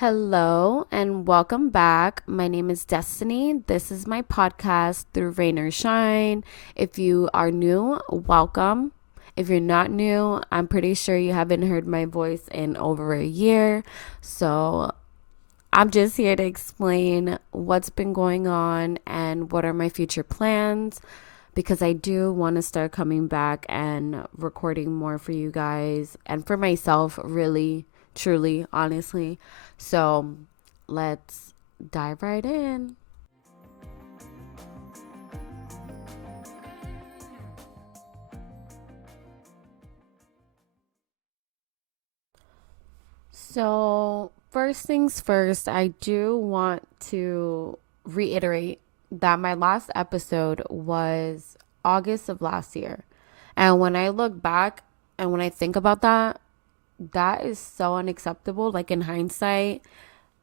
Hello and welcome back. My name is Destiny. This is my podcast, Through Rain or Shine. If you are new, welcome. If you're not new, I'm pretty sure you haven't heard my voice in over a year. So I'm just here to explain what's been going on and what are my future plans because I do want to start coming back and recording more for you guys and for myself, really, truly, honestly. So let's dive right in. So, first things first, I do want to reiterate that my last episode was August of last year. And when I look back and when I think about that, that is so unacceptable. Like in hindsight,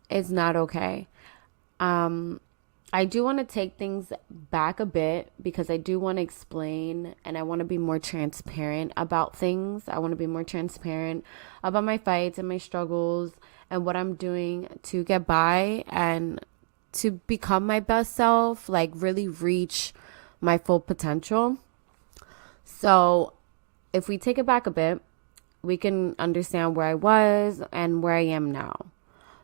it's not okay. Um, I do want to take things back a bit because I do want to explain and I want to be more transparent about things. I want to be more transparent about my fights and my struggles and what I'm doing to get by and to become my best self, like really reach my full potential. So, if we take it back a bit, we can understand where I was and where I am now.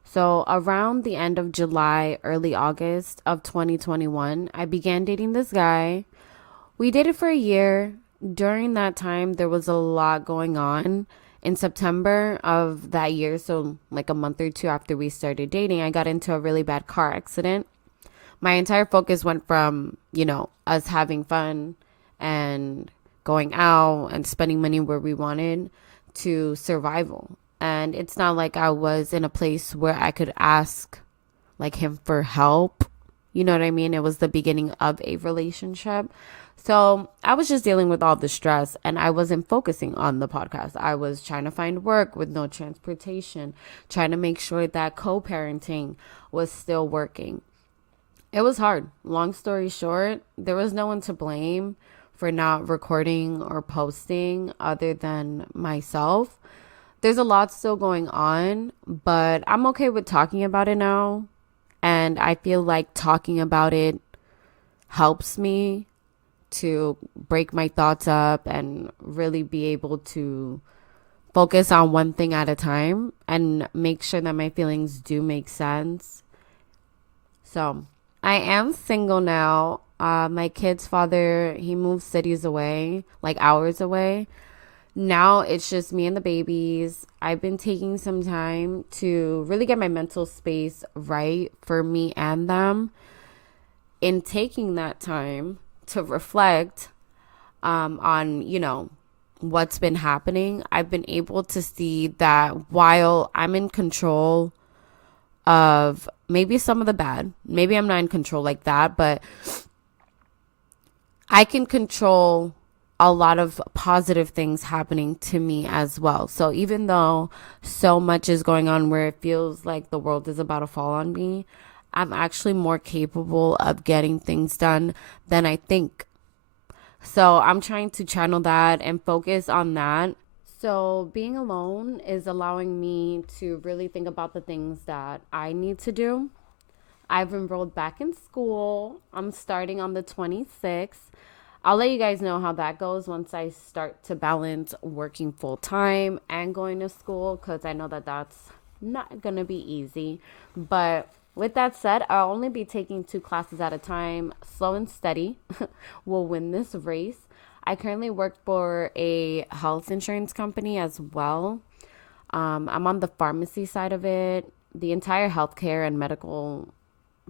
So, around the end of July, early August of 2021, I began dating this guy. We dated for a year. During that time, there was a lot going on. In September of that year, so like a month or two after we started dating, I got into a really bad car accident. My entire focus went from, us having fun and going out and spending money where we wanted to survival. And it's not like I was in a place where I could ask like him for help. You know what I mean? It was the beginning of a relationship. So I was just dealing with all the stress and I wasn't focusing on the podcast. I was trying to find work with no transportation, trying to make sure that co-parenting was still working. It was hard. Long story short, there was no one to blame for not recording or posting other than myself. There's a lot still going on, but I'm okay with talking about it now. And I feel like talking about it helps me to break my thoughts up and really be able to focus on one thing at a time and make sure that my feelings do make sense. So I am single now. My kid's father, he moved cities away, like hours away. Now it's just me and the babies. I've been taking some time to really get my mental space right for me and them. In taking that time to reflect on, what's been happening, I've been able to see that while I'm in control of maybe some of the bad, maybe I'm not in control like that, but I can control a lot of positive things happening to me as well. So even though so much is going on where it feels like the world is about to fall on me, I'm actually more capable of getting things done than I think. So I'm trying to channel that and focus on that. So being alone is allowing me to really think about the things that I need to do. I've enrolled back in school. I'm starting on the 26th. I'll let you guys know how that goes once I start to balance working full time and going to school because I know that that's not going to be easy. But with that said, I'll only be taking 2 classes at a time. Slow and steady will win this race. I currently work for a health insurance company as well. I'm on the pharmacy side of it. The entire healthcare and medical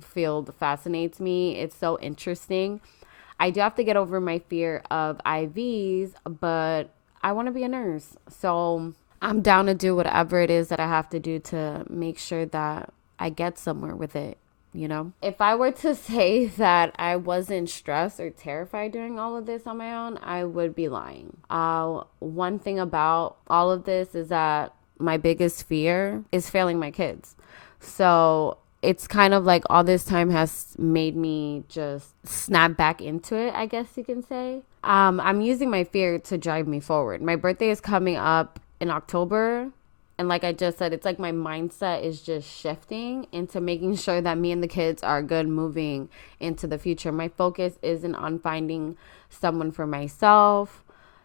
field fascinates me. It's so interesting. I do have to get over my fear of IVs, but I want to be a nurse. So I'm down to do whatever it is that I have to do to make sure that I get somewhere with it, If I were to say that I wasn't stressed or terrified during all of this on my own, I would be lying. One thing about all of this is that my biggest fear is failing my kids. So it's kind of like all this time has made me just snap back into it, I guess you can say. I'm using my fear to drive me forward. My birthday is coming up in October, And like I just said, it's like my mindset is just shifting into making sure that me and the kids are good moving into the future. My focus isn't on finding someone for myself,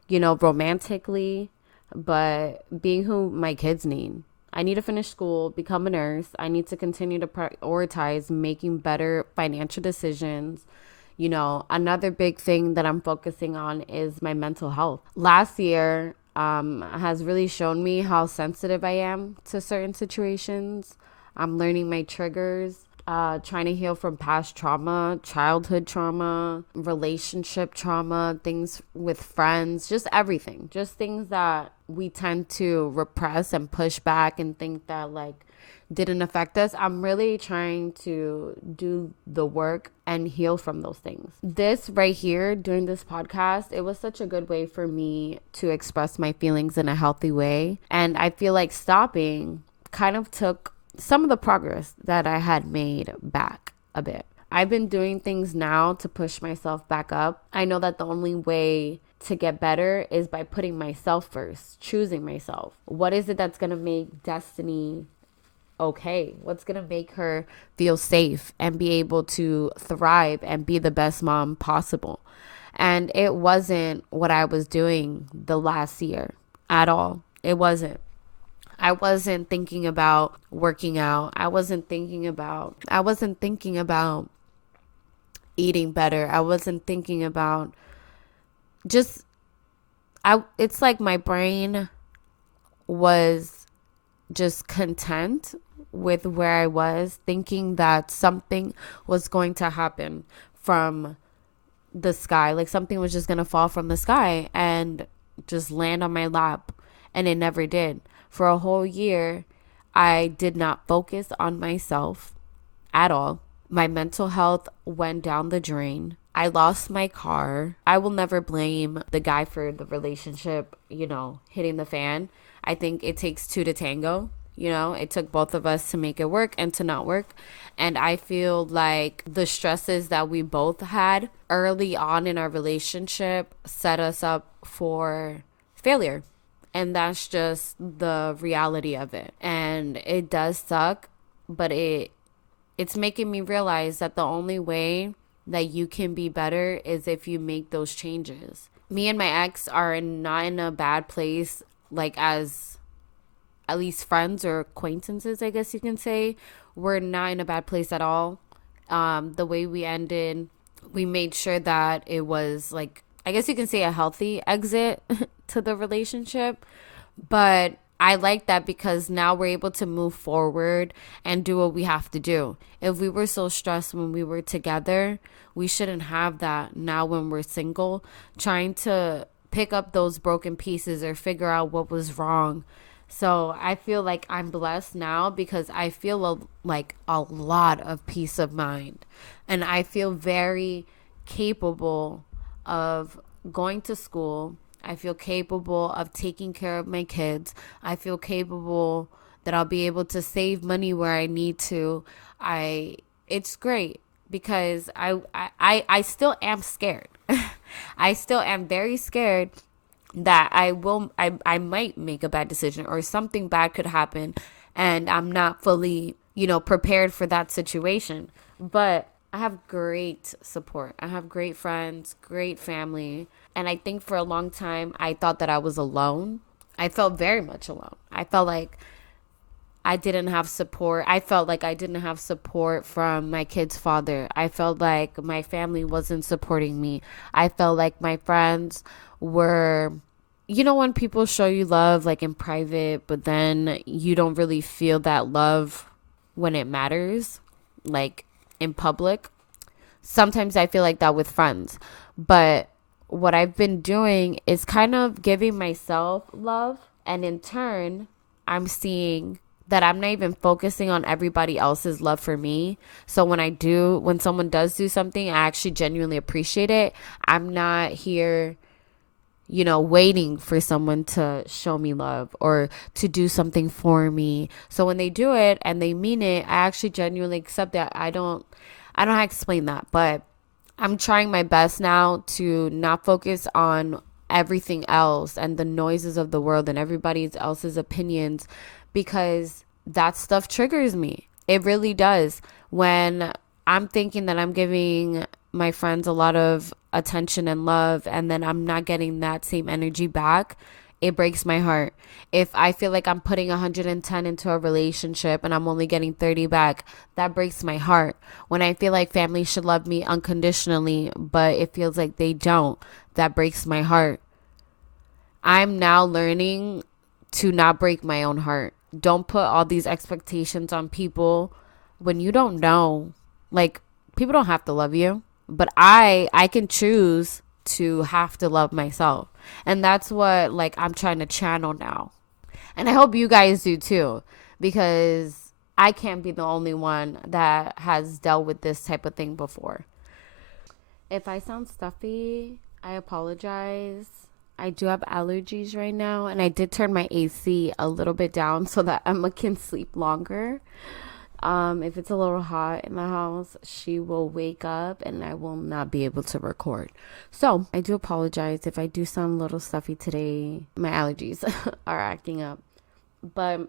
romantically, but being who my kids need. I need to finish school, become a nurse. I need to continue to prioritize making better financial decisions. Another big thing that I'm focusing on is my mental health. Last year has really shown me how sensitive I am to certain situations. I'm learning my triggers, trying to heal from past trauma, childhood trauma, relationship trauma, things with friends, just everything. Just things that we tend to repress and push back and think that didn't affect us. I'm really trying to do the work and heal from those things. This right here, doing this podcast, it was such a good way for me to express my feelings in a healthy way. And I feel like stopping kind of took some of the progress that I had made back a bit. I've been doing things now to push myself back up. I know that the only way to get better is by putting myself first, choosing myself. What is it that's going to make Destiny okay? What's going to make her feel safe and be able to thrive and be the best mom possible? And it wasn't what I was doing the last year at all. It wasn't. I wasn't thinking about working out. I wasn't thinking about eating better. I wasn't thinking about it's like my brain was just content with where I was, thinking that something was going to happen from the sky. Like something was just going to fall from the sky and just land on my lap. And it never did. For a whole year, I did not focus on myself at all. My mental health went down the drain. I lost my car. I will never blame the guy for the relationship, hitting the fan. I think it takes two to tango. It took both of us to make it work and to not work. And I feel like the stresses that we both had early on in our relationship set us up for failure. And that's just the reality of it. And it does suck, but it's making me realize that the only way that you can be better is if you make those changes. Me and my ex are not in a bad place, as at least friends or acquaintances, I guess you can say. We're not in a bad place at all. The way we ended, we made sure that it was I guess you can say a healthy exit to the relationship. But I like that because now we're able to move forward and do what we have to do. If we were so stressed when we were together, we shouldn't have that now when we're single, trying to pick up those broken pieces or figure out what was wrong. So I feel like I'm blessed now because I feel a lot of peace of mind. And I feel very capable of going to school. I feel capable of taking care of my kids. I feel capable that I'll be able to save money where I need to. It's great because I still am scared. I still am very scared that I might make a bad decision or something bad could happen and I'm not fully, prepared for that situation. But I have great support. I have great friends, great family. And I think for a long time, I thought that I was alone. I felt very much alone. I felt like I didn't have support. I felt like I didn't have support from my kid's father. I felt like my family wasn't supporting me. I felt like my friends were, when people show you love in private, but then you don't really feel that love when it matters, in public. Sometimes I feel like that with friends. But what I've been doing is kind of giving myself love. And in turn, I'm seeing that I'm not even focusing on everybody else's love for me. So when someone does do something, I actually genuinely appreciate it. I'm not here, waiting for someone to show me love or to do something for me. So when they do it and they mean it, I actually genuinely accept that. I don't know how to explain that, but I'm trying my best now to not focus on everything else and the noises of the world and everybody else's opinions, because that stuff triggers me. It really does. When I'm thinking that I'm giving my friends a lot of attention and love, and then I'm not getting that same energy back, it breaks my heart. If I feel like I'm putting 110 into a relationship and I'm only getting 30 back, that breaks my heart. When I feel like family should love me unconditionally, but it feels like they don't, that breaks my heart. I'm now learning to not break my own heart. Don't put all these expectations on people when you don't know. Like, people don't have to love you, but I can choose to have to love myself. And that's what, like, I'm trying to channel now. And I hope you guys do too, because I can't be the only one that has dealt with this type of thing before. If I sound stuffy, I apologize. I do have allergies right now, and I did turn my AC a little bit down so that Emma can sleep longer. If it's a little hot in the house, she will wake up and I will not be able to record. So I do apologize if I do sound a little stuffy today. My allergies are acting up. But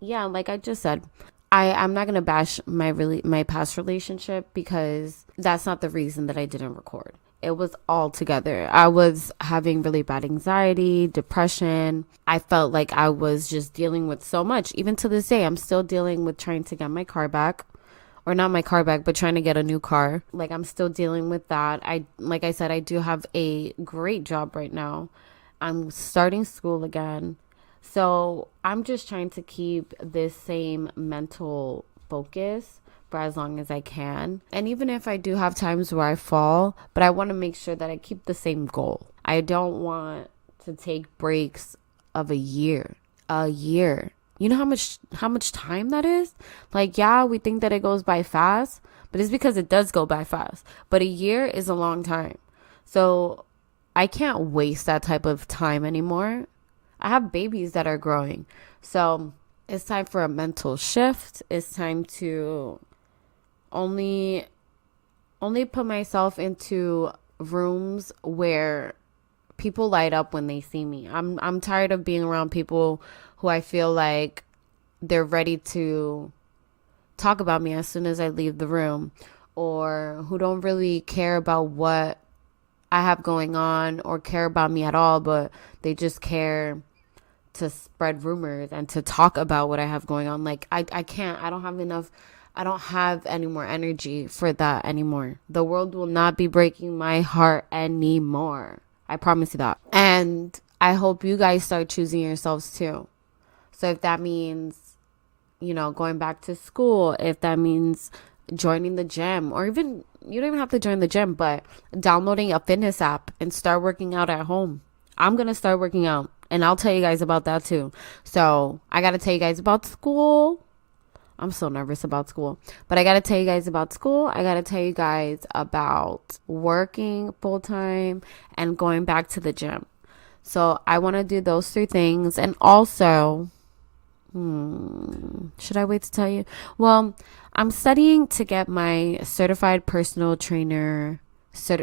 yeah, like I just said, I'm not gonna bash my past relationship, because that's not the reason that I didn't record. It was all together. I was having really bad anxiety, depression. I felt like I was just dealing with so much. Even to this day, I'm still dealing with trying to get my car back. Or not my car back, but trying to get a new car. Like, I'm still dealing with that. Like I said, I do have a great job right now. I'm starting school again. So I'm just trying to keep this same mental focus for as long as I can. And even if I do have times where I fall, but I want to make sure that I keep the same goal. I don't want to take breaks of a year. A year. You know how much time that is? Like, yeah, we think that it goes by fast, but it's because it does go by fast. But a year is a long time. So I can't waste that type of time anymore. I have babies that are growing. So it's time for a mental shift. It's time to only put myself into rooms where people light up when they see me. I'm tired of being around people who I feel like they're ready to talk about me as soon as I leave the room, or who don't really care about what I have going on or care about me at all, but they just care to spread rumors and to talk about what I have going on. Like, I can't, I don't have any more energy for that anymore. The world will not be breaking my heart anymore. I promise you that. And I hope you guys start choosing yourselves too. So if that means, going back to school, if that means joining the gym, or even, you don't even have to join the gym, but downloading a fitness app and start working out at home. I'm going to start working out, and I'll tell you guys about that too. So I got to tell you guys about school. I'm so nervous about school, but I got to tell you guys about school. I got to tell you guys about working full time and going back to the gym. So I want to do those three things. And also, should I wait to tell you? Well, I'm studying to get my certified personal trainer,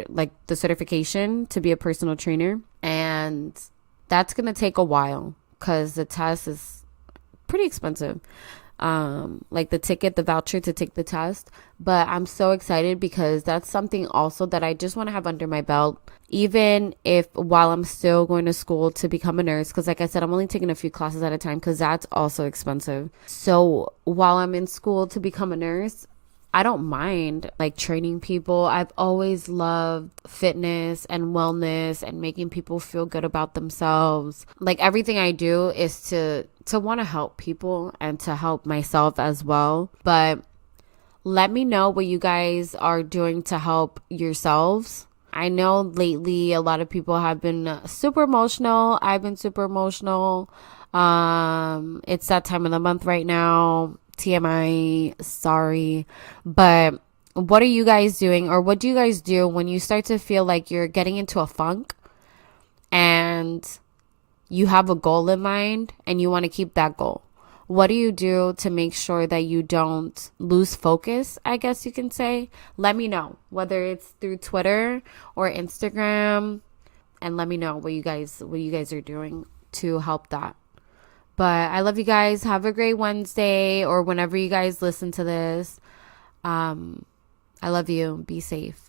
like the certification to be a personal trainer. And that's going to take a while because the test is pretty expensive. Like the voucher to take the test. But I'm so excited because that's something also that I just want to have under my belt, even if while I'm still going to school to become a nurse. Because like I said, I'm only taking a few classes at a time because that's also expensive. So while I'm in school to become a nurse, I don't mind like training people. I've always loved fitness and wellness and making people feel good about themselves. Like, everything I do is to want to help people and to help myself as well. But let me know what you guys are doing to help yourselves. I know lately a lot of people have been super emotional. I've been super emotional. It's that time of the month right now. TMI, sorry. But what are you guys doing, or what do you guys do when you start to feel like you're getting into a funk and you have a goal in mind and you want to keep that goal? What do you do to make sure that you don't lose focus, I guess you can say? Let me know, whether it's through Twitter or Instagram, and let me know what you guys are doing to help that. But I love you guys. Have a great Wednesday or whenever you guys listen to this. I love you. Be safe.